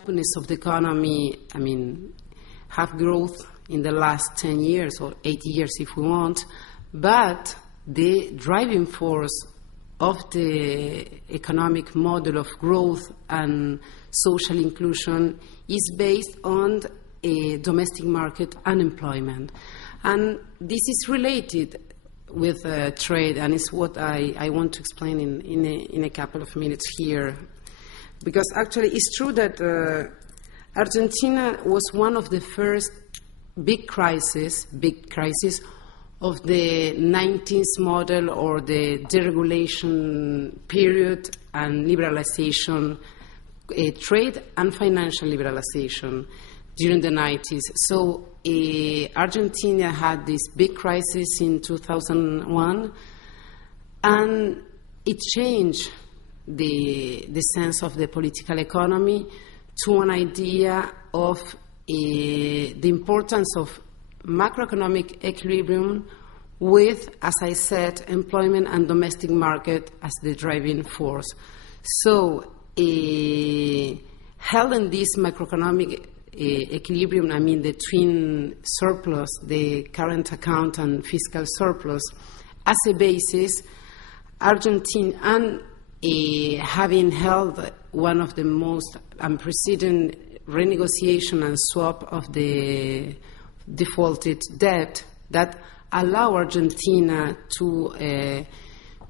openness of the economy, have growth in the last 10 years or 8 years if we want, but the driving force of the economic model of growth and social inclusion is based on a domestic market unemployment. And this is related with trade, and it's what I want to explain in a couple of minutes here. Because actually it's true that Argentina was one of the first big crises of the 19th model or the deregulation period and liberalization, trade and financial liberalization during the 90s. So Argentina had this big crisis in 2001, and it changed the sense of the political economy to an idea of the importance of macroeconomic equilibrium with, as I said, employment and domestic market as the driving force. So held in this macroeconomic equilibrium, the twin surplus, the current account and fiscal surplus, as a basis, Argentina, and having held one of the most unprecedented renegotiation and swap of the defaulted debt that allow Argentina to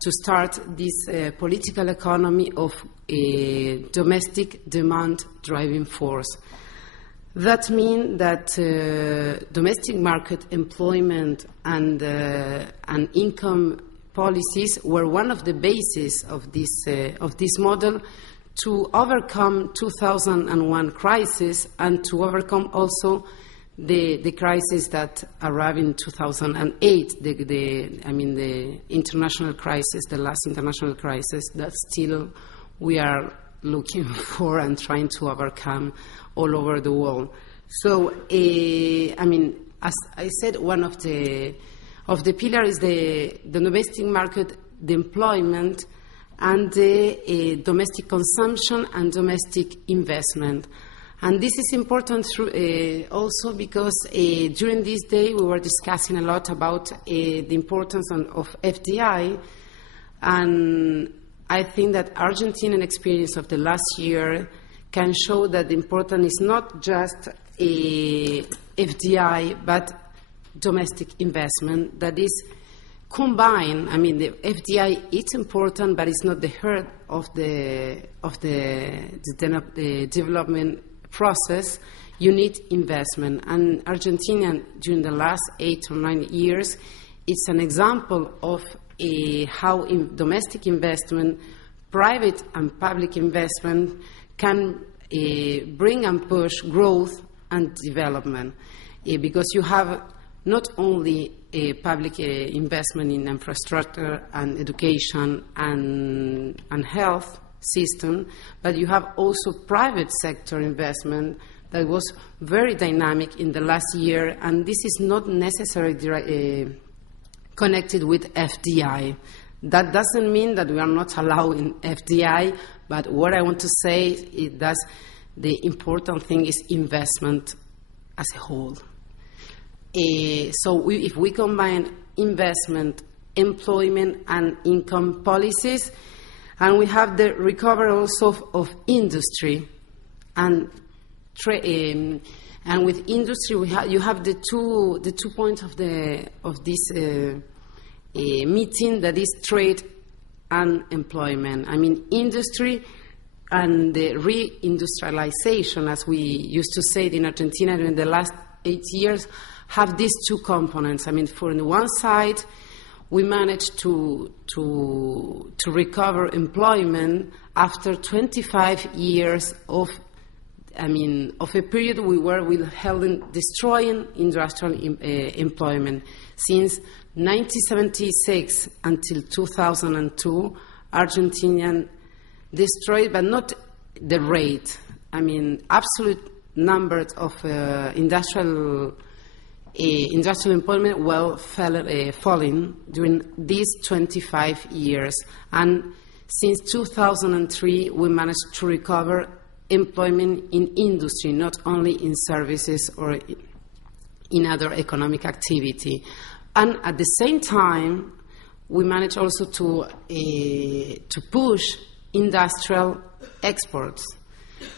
start this political economy of a domestic demand driving force. That means that domestic market employment and income policies were one of the bases of this model to overcome 2001 crisis and to overcome also the crisis that arrived in 2008, the international crisis, the last international crisis that still we are looking for and trying to overcome all over the world. So, as I said, one of the pillars is the domestic market, the employment, and the domestic consumption and domestic investment. And this is important also because during this day we were discussing a lot about the importance of FDI, and I think that Argentinian experience of the last year can show that the importance is not just FDI, but domestic investment that is combined. The FDI is important, but it's not the heart of the development process. You need investment, and Argentina during the last 8 or 9 years, it's an example of how domestic investment, private and public investment can bring and push growth and development, because you have not only a public investment in infrastructure and education and health system, but you have also private sector investment that was very dynamic in the last year, and this is not necessarily connected with FDI. That doesn't mean that we are not allowing FDI, but what I want to say is that the important thing is investment as a whole. So if we combine investment, employment, and income policies, and we have the recovery also of industry, and with industry you have the two points of this meeting, that is trade and employment. Industry and the reindustrialization, as we used to say in Argentina during the last 8 years, have these two components. For the one side, we managed to recover employment after 25 years of a period we were destroying industrial employment. Since 1976 until 2002, Argentinian destroyed, but not the rate. Absolute numbers of industrial employment falling during these 25 years. And since 2003, we managed to recover employment in industry, not only in services or in other economic activity. And at the same time, we managed also to push industrial exports.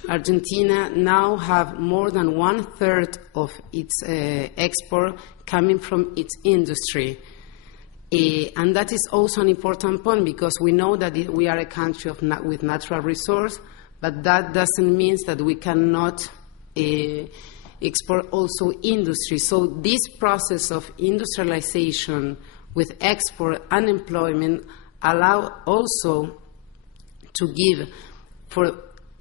Argentina now have more than 1/3 of its export coming from its industry. And that is also an important point, because we know that we are a country with natural resource, but that doesn't mean that we cannot export also industry. So this process of industrialization with export and employment allow also to give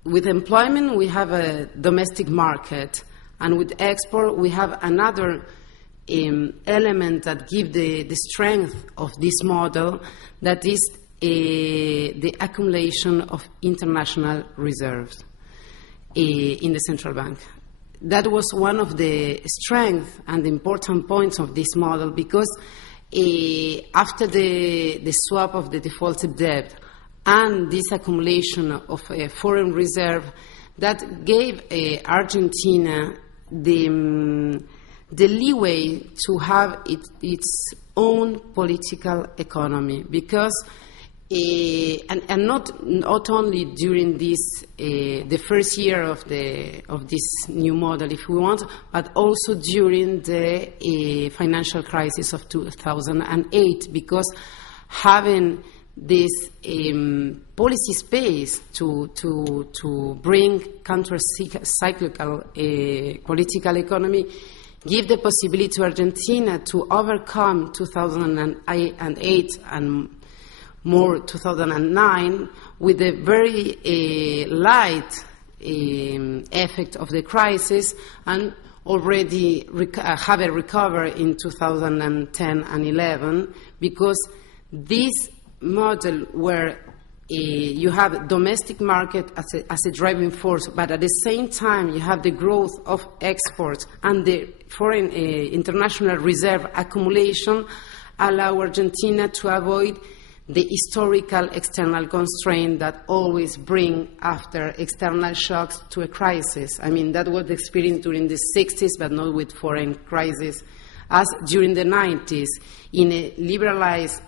with employment we have a domestic market, and with export we have another element that give the strength of this model, that is the accumulation of international reserves in the central bank. That was one of the strengths and the important points of this model, because after the swap of the defaulted debt and this accumulation of a foreign reserve, that gave Argentina the leeway to have its own political economy, because and not only during this the first year of this new model, if we want, but also during the financial crisis of 2008, because having this policy space to bring counter-cyclical political economy give the possibility to Argentina to overcome 2008 and more 2009 with a very light effect of the crisis, and already have a recovery in 2010 and 11, because this model where you have domestic market as a driving force, but at the same time you have the growth of exports and the foreign international reserve accumulation, allow Argentina to avoid the historical external constraint that always bring after external shocks to a crisis. I mean, that was the experience during the 60s, but not with foreign crisis, as during the 90s. In a liberalized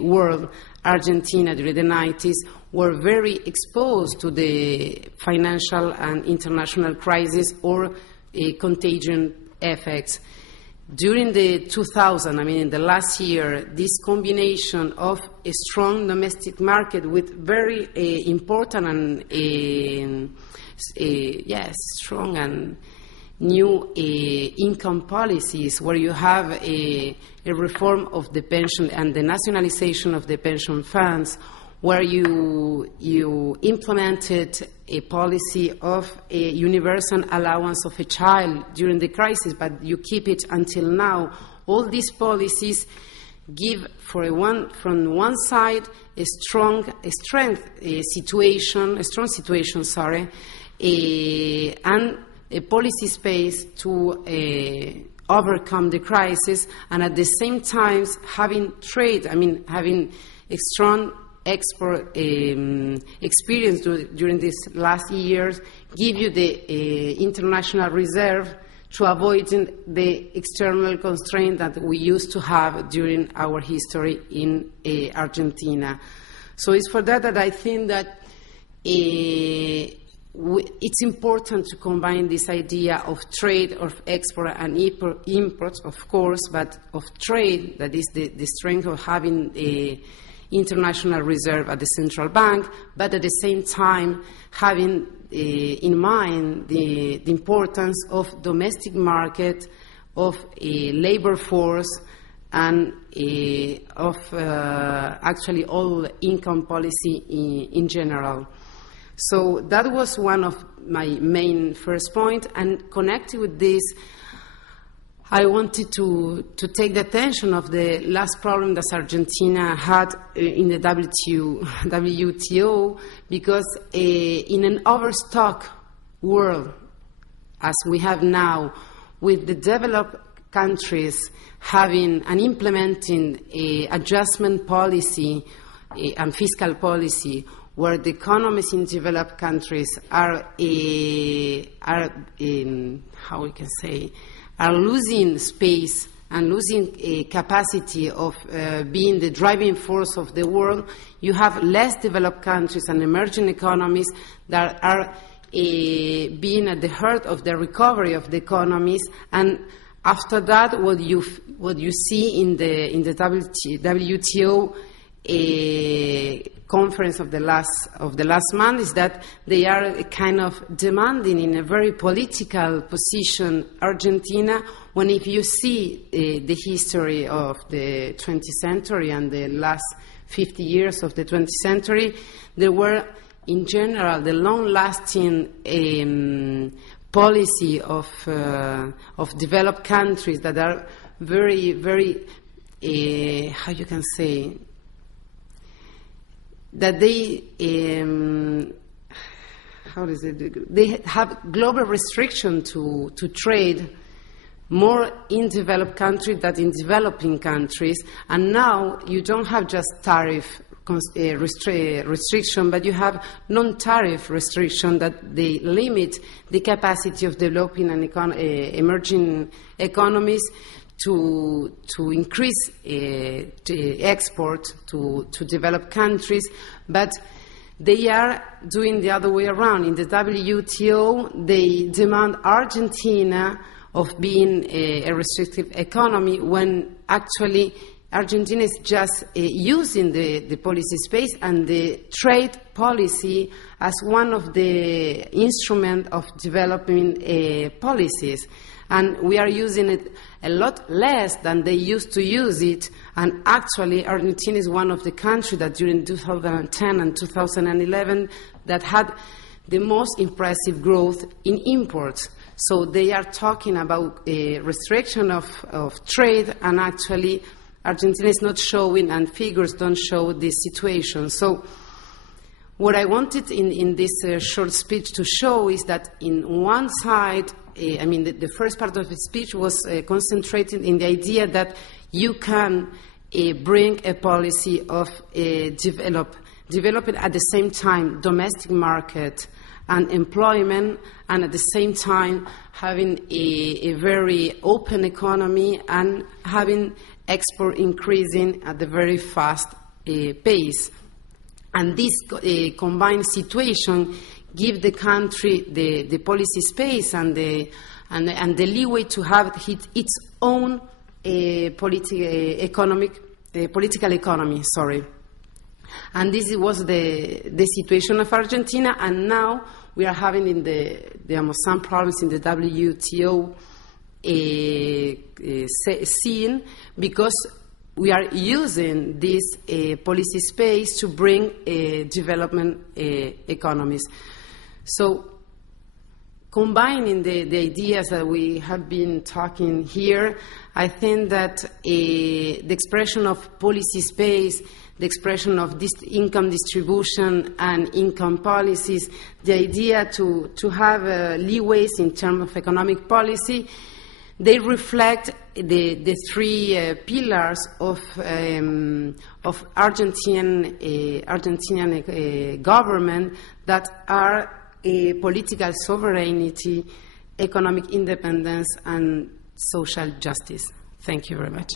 world, Argentina during the 90s were very exposed to the financial and international crisis or contagion effects. During the 2000, I mean in the last year, this combination of a strong domestic market with very important and strong and new income policies, where you have a reform of the pension and the nationalization of the pension funds, where you implemented a policy of a universal allowance of a child during the crisis, but you keep it until now. All these policies give, from one side, a strong situation, and a policy space to overcome the crisis, and at the same time having trade, having a strong export experience during these last years, give you the international reserve to avoid the external constraint that we used to have during our history in Argentina. So it's for that I think that it's important to combine this idea of trade, of export and imports, of course, but of trade, that is the strength of having a international reserve at the central bank, but at the same time having in mind the importance of domestic market, of a labor force, and of actually all income policy in general. So that was one of my main first point, and connected with this, I wanted to take the attention of the last problem that Argentina had in the WTO, because in an overstock world, as we have now, with the developed countries having and implementing a adjustment policy and fiscal policy, where the economies in developed countries are losing space and losing a capacity of being the driving force of the world, you have less developed countries and emerging economies that are being at the heart of the recovery of the economies. And after that, what you see in the WTO conference of the last month is that they are kind of demanding in a very political position Argentina, when if you see the history of the 20th century and the last 50 years of the 20th century, there were in general the long-lasting policy of developed countries that are very, very, how you can say, that they they have global restriction to trade more in developed countries than in developing countries, and now you don't have just tariff restriction, but you have non-tariff restriction that they limit the capacity of developing and emerging economies to increase export to developed countries, but they are doing the other way around. In the WTO, they demand Argentina of being a restrictive economy, when actually Argentina is just using the policy space and the trade policy as one of the instruments of developing policies. And we are using it a lot less than they used to use it. And actually, Argentina is one of the countries that during 2010 and 2011 that had the most impressive growth in imports. So they are talking about a restriction of trade, and actually Argentina is not showing, and figures don't show this situation. So what I wanted in this short speech to show is that in one side, the first part of the speech was concentrated in the idea that you can bring a policy of developing at the same time domestic market and employment, and at the same time having a very open economy and having export increasing at a very fast pace. And this combined situation give the country the policy space and the leeway to have its own political economy. And this was the situation of Argentina, and now we are having some problems in the WTO scene, because we are using this policy space to bring development economies. So combining the ideas that we have been talking here, I think that the expression of policy space, the expression of this income distribution and income policies, the idea to have leeways in terms of economic policy, they reflect the three pillars of Argentinian government that are political sovereignty, economic independence, and social justice. Thank you very much.